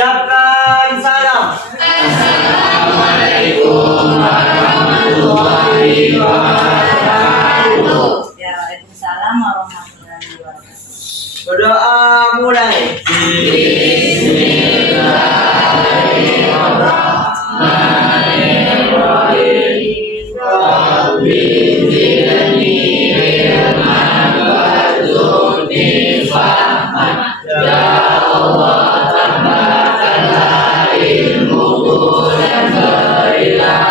Ucapkan salam. Assalamualaikum warahmatullahi wabarakatuh. Ya, Waalaikumsalam warahmatullahi wabarakatuh. Berdoa mulai. Bismillahirrahmanirrahim. Rabbi zidni ilman warzuqni fahman. Ya Allah, tambahkanlah ilmuku dan berilah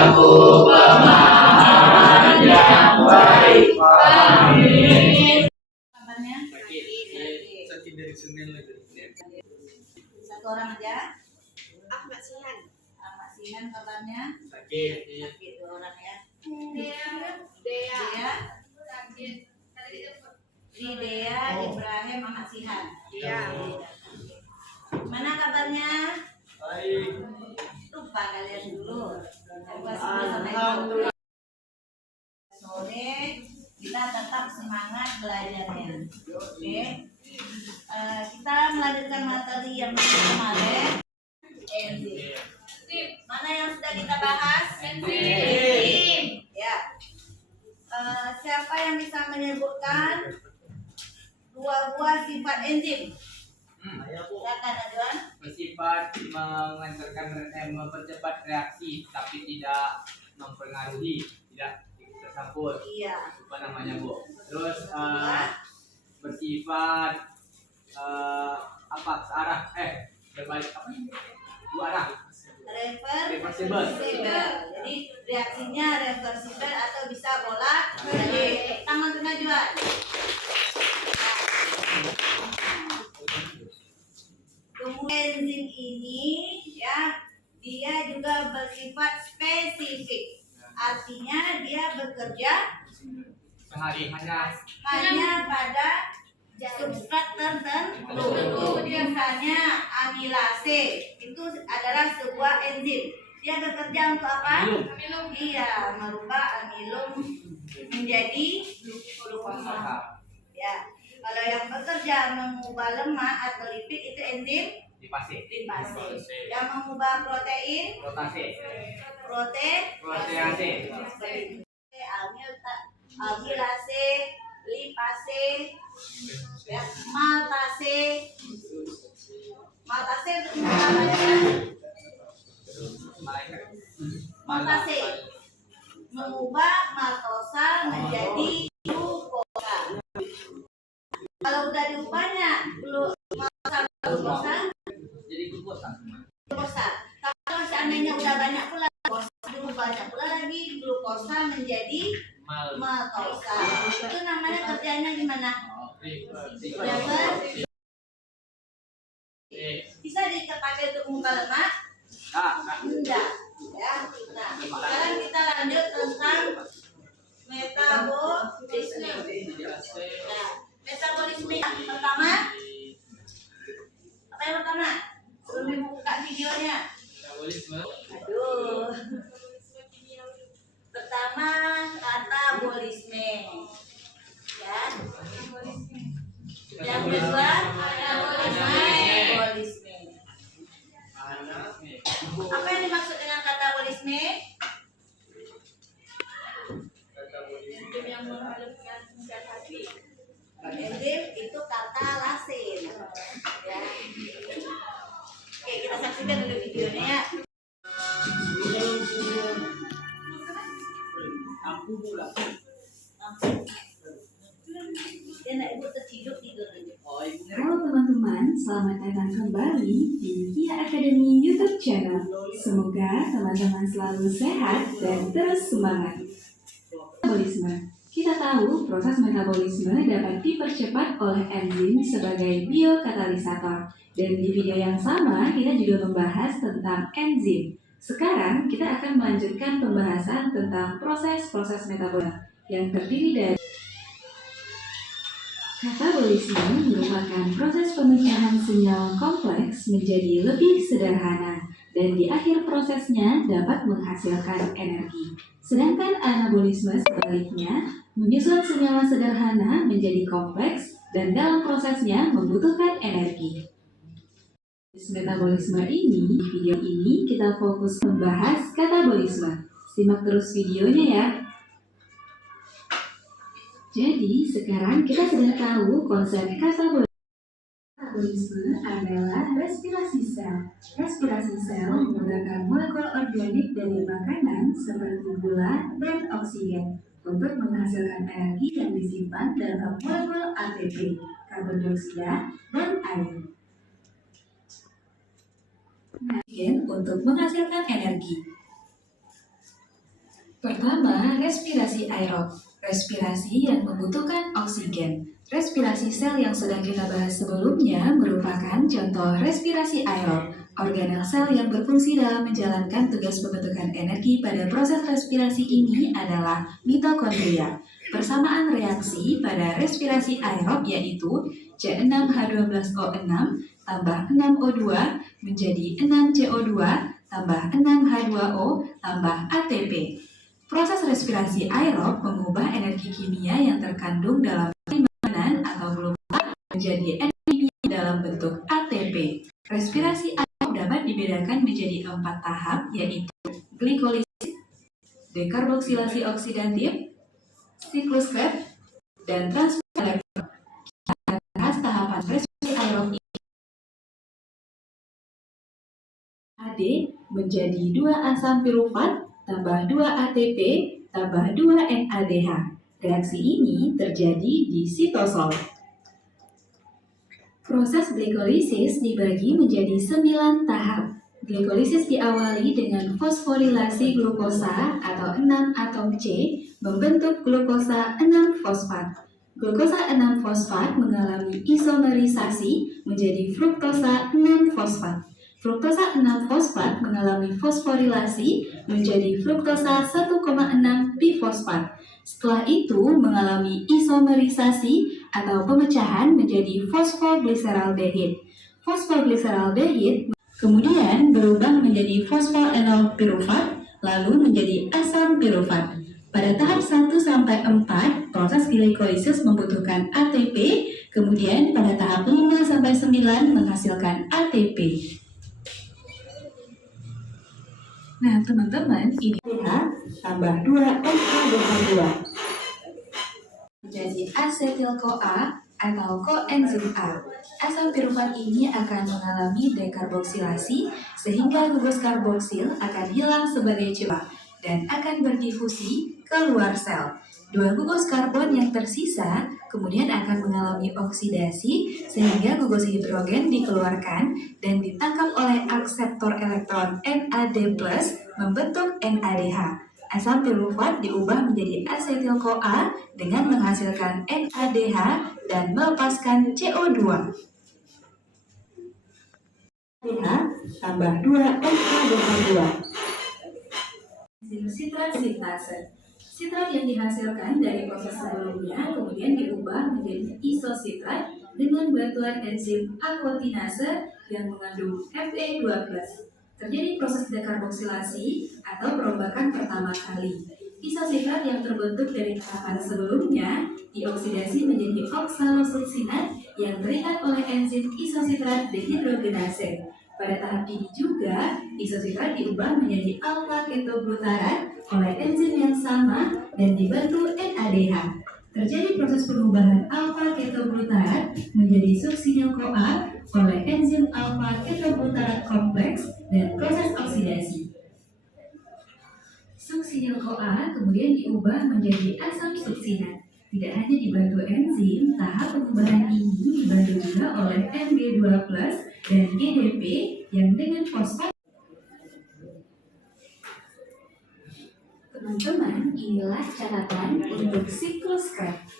aku pemahaman yang baik. Amin. Kabarnya? Sakit dari Senin lagi. Satu orang aja. Ahmad Sihan. Ahmad Sihan kabarnya? Sakit. Sakit dua orang ya. Dea. Dea Ibrahim Ahmad Sihan. Iya. Mana kabarnya? Baik. Lupa kalian dulu. Alhamdulillah. Sore kita tetap semangat belajarnya. Oke. Kita melanjutkan materi yang kemarin. Enzim. Mana yang sudah kita bahas? Enzim. Ya. Siapa yang bisa menyebutkan dua buah sifat enzim? Silakan Najwan. Bersifat mempercepat reaksi tapi tidak mempengaruhi, tidak tersangkut. Iya. Apa namanya, Bu? Terus bersifat searah berbalik apa nih? Dua arah. Reversible. Jadi reaksinya reversible atau bisa bolak balik. Tangan untuk Najwan. Kemudian enzim ini ya dia juga bersifat spesifik. Artinya dia bekerja Sehari hanya pada substrat tertentu. Misalnya amilase itu adalah sebuah enzim. Dia bekerja untuk apa? Amilum. Iya, merubah amilum menjadi glukosa. Ya. Kalau yang bekerja mengubah lemak atau lipid itu enzim lipase. Yang mengubah protein Protase. protease. Amilase, lipase, ya, maltase untuk maltase mengubah maltosa menjadi glukosa. Kalau udah diubahnya glukosa Jadi glukosa. Tapi kalau seandainya udah banyak pula diubahnya pula lagi glukosa menjadi maltosa. Itu namanya kerjanya gimana? Bisa dipakai untuk mengubah lemak? Enggak. Ya. Nah, sekarang kita lanjut tentang metabolisme. Nah, metabolisme yang pertama apa yang pertama? Sebelum buka videonya. Aduh. Pertama katabolisme. Ya. Yang kedua metabolisme. Apa yang dimaksud dengan katabolisme? Enzim yang menghaluskan zat hati. Enzim itu katalasin. Ya. Oke, kita saksikan dulu videonya ya. Dia nak ibu tertidur tidur. Halo teman-teman, selamat datang kembali di Kia Academy YouTube channel. Semoga teman-teman selalu sehat dan terus semangat. Metabolisme. Kita tahu proses metabolisme dapat dipercepat oleh enzim sebagai biokatalisator. Dan di video yang sama kita juga membahas tentang enzim. Sekarang kita akan melanjutkan pembahasan tentang proses-proses metabolisme yang terdiri dari katabolisme merupakan proses pemecahan senyawa kompleks menjadi lebih sederhana dan di akhir prosesnya dapat menghasilkan energi. Sedangkan anabolisme sebaliknya menyusun senyawa sederhana menjadi kompleks dan dalam prosesnya membutuhkan energi. Metabolisme ini, di video ini kita fokus membahas katabolisme. Simak terus videonya ya. Jadi, sekarang kita sudah tahu konsep katabolisme. Katabolisme adalah respirasi sel. Respirasi sel menggunakan molekul organik dari makanan seperti gula dan oksigen untuk menghasilkan energi yang disimpan dalam molekul ATP, karbon dioksida, dan air. Untuk menghasilkan energi. Pertama, respirasi aerob. Respirasi yang membutuhkan oksigen. Respirasi sel yang sudah kita bahas sebelumnya merupakan contoh respirasi aerob. Organel sel yang berfungsi dalam menjalankan tugas pembentukan energi pada proses respirasi ini adalah mitokondria. Persamaan reaksi pada respirasi aerob yaitu C6H12O6 tambah 6O2 menjadi 6CO2 tambah 6H2O tambah ATP. Proses respirasi aerob mengubah energi kimia yang terkandung dalam makanan atau glukosa menjadi energi dalam bentuk ATP. Respirasi aerob dapat dibedakan menjadi 4 tahap yaitu glikolisis, dekarboksilasi oksidatif, siklus Krebs, dan transfer elektron. Kita bahas tahapan respirasi aerob ini. AD menjadi 2 asam pirufat tambah 2 ATP tambah 2 NADH. Reaksi ini terjadi di sitosol. Proses glikolisis dibagi menjadi 9 tahap. Glikolisis diawali dengan fosforilasi glukosa atau 6 atom C membentuk glukosa 6-fosfat. Glukosa 6-fosfat mengalami isomerisasi menjadi fruktosa 6-fosfat. Fruktosa 6-fosfat mengalami fosforilasi menjadi fruktosa 1,6 bifosfat. Setelah itu mengalami isomerisasi atau pemecahan menjadi fosfogliseraldehid. Fosfogliseraldehid kemudian berubah menjadi fosfoenol pirufat lalu menjadi asam pirufat. Pada tahap 1-4 proses glikolisis membutuhkan ATP, kemudian pada tahap 5-9 menghasilkan ATP. Nah, teman-teman, ini NADH tambah 2 NADH2 menjadi asetil-CoA atau koenzim A. Asam pirufat ini akan mengalami dekarboksilasi sehingga gugus karboksil akan hilang sebagai cepat dan akan berdifusi keluar sel. 2 gugus karbon yang tersisa kemudian akan mengalami oksidasi sehingga gugus hidrogen dikeluarkan dan ditangkap oleh akseptor elektron NAD+ membentuk NADH. Asam pirufat diubah menjadi asetil-CoA dengan menghasilkan NADH dan melepaskan CO2. NADH tambah 2 NADH2. Sitrat sintase. Sitrat yang dihasilkan dari proses sebelumnya kemudian diubah menjadi isositrat dengan bantuan enzim aquatinase yang mengandung Fe2+. Terjadi proses dekarboksilasi atau perombakan pertama kali. Isositrat yang terbentuk dari tahapan sebelumnya dioksidasi menjadi oksalosuksinat yang terikat oleh enzim isositrat dehidrogenase. Pada tahap ini juga, isositrat diubah menjadi alfa-ketoglutarat oleh enzim yang sama dan dibantu NADH. Terjadi proses perubahan alfa-ketoglutarat menjadi suksinil-CoA oleh enzim alfa-ketoglutarat kompleks dan proses oksidasi. Suksinil-CoA kemudian diubah menjadi asam suksinat. Tidak hanya dibantu enzim, tahap perubahan ini dibantu juga oleh Mg2+ dan GDP yang dengan fosfat. Teman-teman, inilah catatan untuk siklus Krebs.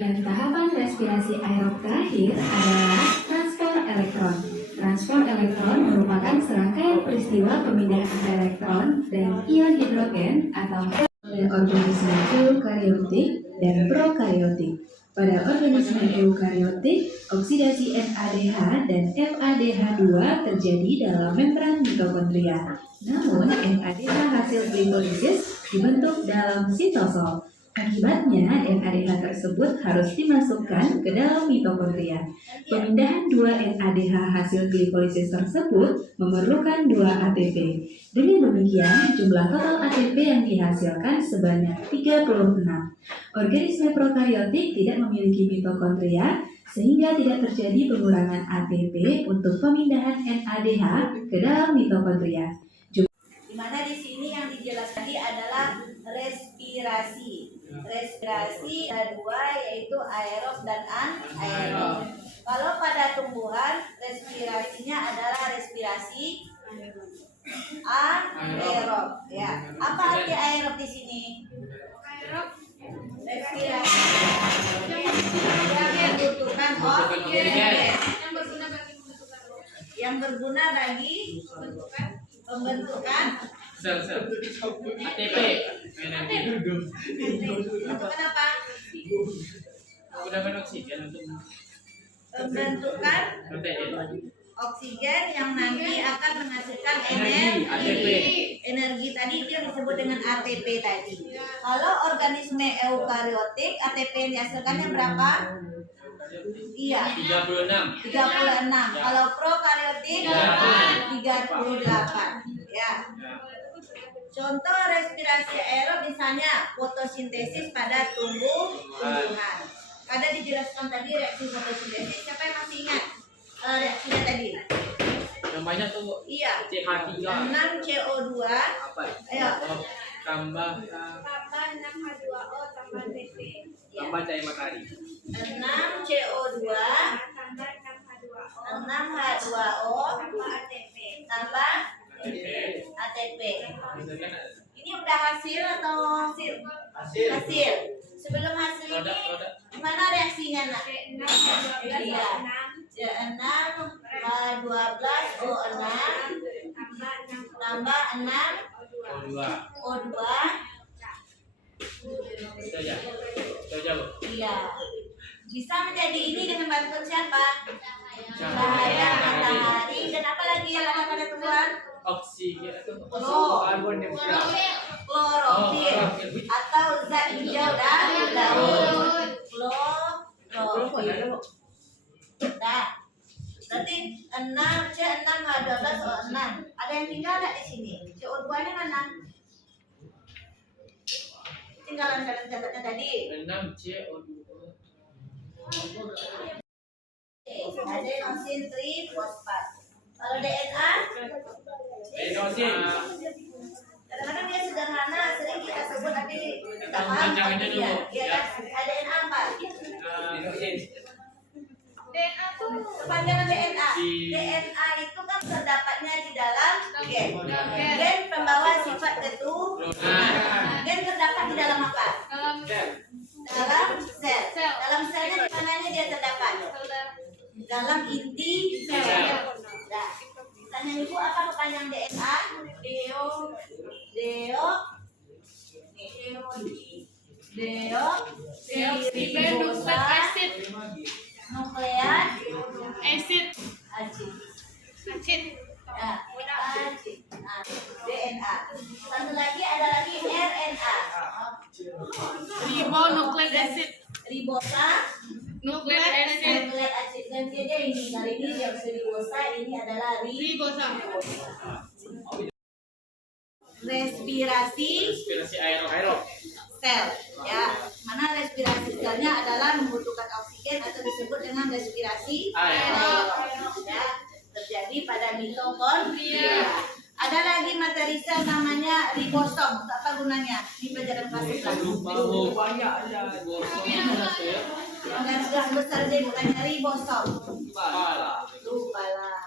Dan tahapan respirasi aerob terakhir adalah transfer elektron. Transfer elektron merupakan serangkaian peristiwa pemindahan elektron dan ion hidrogen atau pada organisme eukariotik dan prokariotik. Pada organisme eukariotik, oksidasi NADH dan FADH2 terjadi dalam membran mitokondria. Namun, NADH hasil glikolisis dibentuk dalam sitosol. Akibatnya, NADH tersebut harus dimasukkan ke dalam mitokondria. Pemindahan 2 NADH hasil glikolisis tersebut memerlukan 2 ATP. Dengan demikian, jumlah total ATP yang dihasilkan sebanyak 36. Organisme prokariotik tidak memiliki mitokondria, sehingga tidak terjadi pengurangan ATP untuk pemindahan NADH ke dalam mitokondria. Di mana di sini yang dijelaskan tadi adalah respirasi. Respirasi ada 2, yaitu aerob dan anaerob. Kalau pada tumbuhan, respirasinya adalah respirasi anaerob. Ya, apa arti aerob di sini? Respirasi yang membutuhkan oksigen, yang berguna bagi pembentukan Sel ATP. pembentukan apa? Udah oksigen untuk Pembentukan protein. oksigen yang nanti akan menghasilkan ATP. energi tadi itu yang disebut dengan ATP tadi. Kalau organisme eukariotik, ATP yang dihasilkannya berapa? Iya, 36. 36. Kalau prokariotik 38. Ya. Contoh respirasi aerob misalnya fotosintesis pada tumbuhan. Ada dijelaskan tadi reaksi fotosintesis. Siapa yang masih ingat reaksinya tadi? Yang banyak tuh Iya. CH3. 6 CO2. Apa? Ayo. Tambah 6H2O tambah ATP. tambah cahaya matahari. 6 CO2 6 H2O tambah ATP. Ini udah hasil atau hasil? Sebelum hasil ini gimana reaksinya nak? Iya. C6 H12O6 tambah 6 O2. Itu aja. Iya. Bisa menjadi ini dengan bantuan siapa? Cahaya Matahari. Dan apa lagi yang ada pada tumbuhan? Oksigen. Karbon dioksida. Klorofil atau zat hijau dan daun. Klorofil. Nah, berarti 6 C6H12O6. Ada yang tinggal nggak di sini? CO2-nya mana? Tinggalan kalian catatnya tadi. 6 CO2. Adenosin trifosfat. Kalau DNA, Adenosin. kadang-kadang dia sederhana, sering kita sebut tapi tidak paham. Panjangnya dulu. Ya kan? ADNA apa? Adenosin. DNA tuh kepanjangan DNA. DNA itu kan terdapatnya di dalam gen. Gen pembawa sifat keturunan. Gen terdapat di dalam apa? Dalam sel. Dalam selnya di mananya dia terdapat? Dalam inti sel. Nah, tanya ibu apa kepanjangan DNA? Nukleat Acid. acid. Ya, acid. Nah, DNA. Satu lagi ada lagi RNA. Ribonucleic acid. Ribosa Nucleic acid. nukleat acid. Ganti aja ini. Kali ini yang ribosa, ini adalah Ribosa. respirasi Respirasi aerob. sel. Ya, mana respirasi selnya adalah membutuhkan oksigen atau disebut dengan respirasi Aerob. ya, terjadi pada mitokondria. Ada lagi materi sel namanya ribosom. Untuk apa gunanya? Ini pelajaran kelas 11. Banyak aja. Garis besar aja bukannya ribosom. Lupa lah.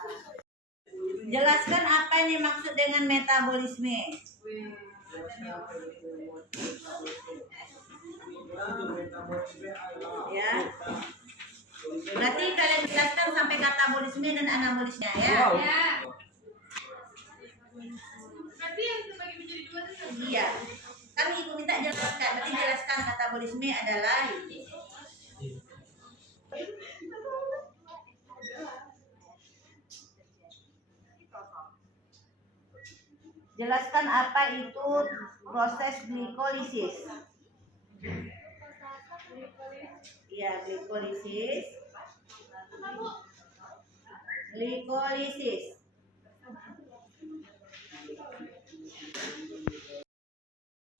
Jelaskan apa yang dimaksud dengan metabolisme. Ya. Berarti kalian jelaskan sampai katabolisme dan anabolisme ya. Berarti yang terbagi menjadi dua itu kan? Iya. Kami ibu minta jelaskan. Berarti jelaskan katabolisme adalah jelaskan apa itu proses glikolisis. Iya, glikolisis. Glikolisis.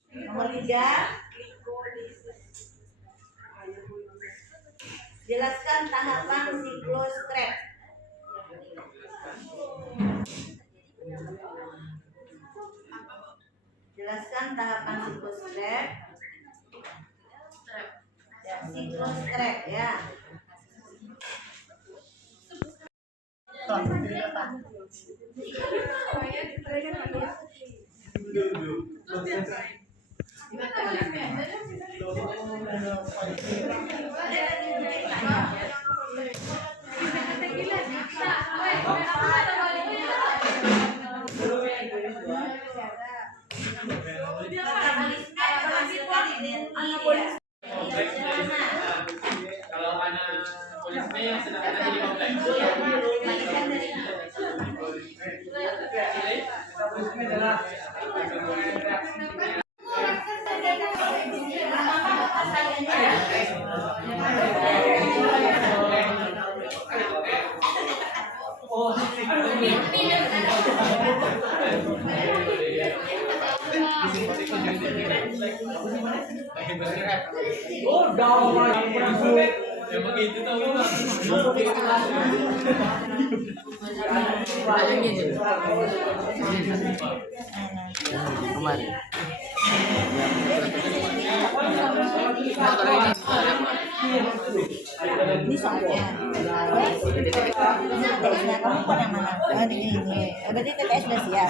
Nomor 3. Jelaskan tahapan siklus Krebs. Jelaskan tahapan siklus Krebs. Ya, siklus Krebs ya. Kalau anak polisme yang sedang ada di 15. Oh, daun Ya begitu tahu itu. Ini soalnya. TS-nya kamu pun yang mana? Oh, ini. Berarti TTS sudah siap.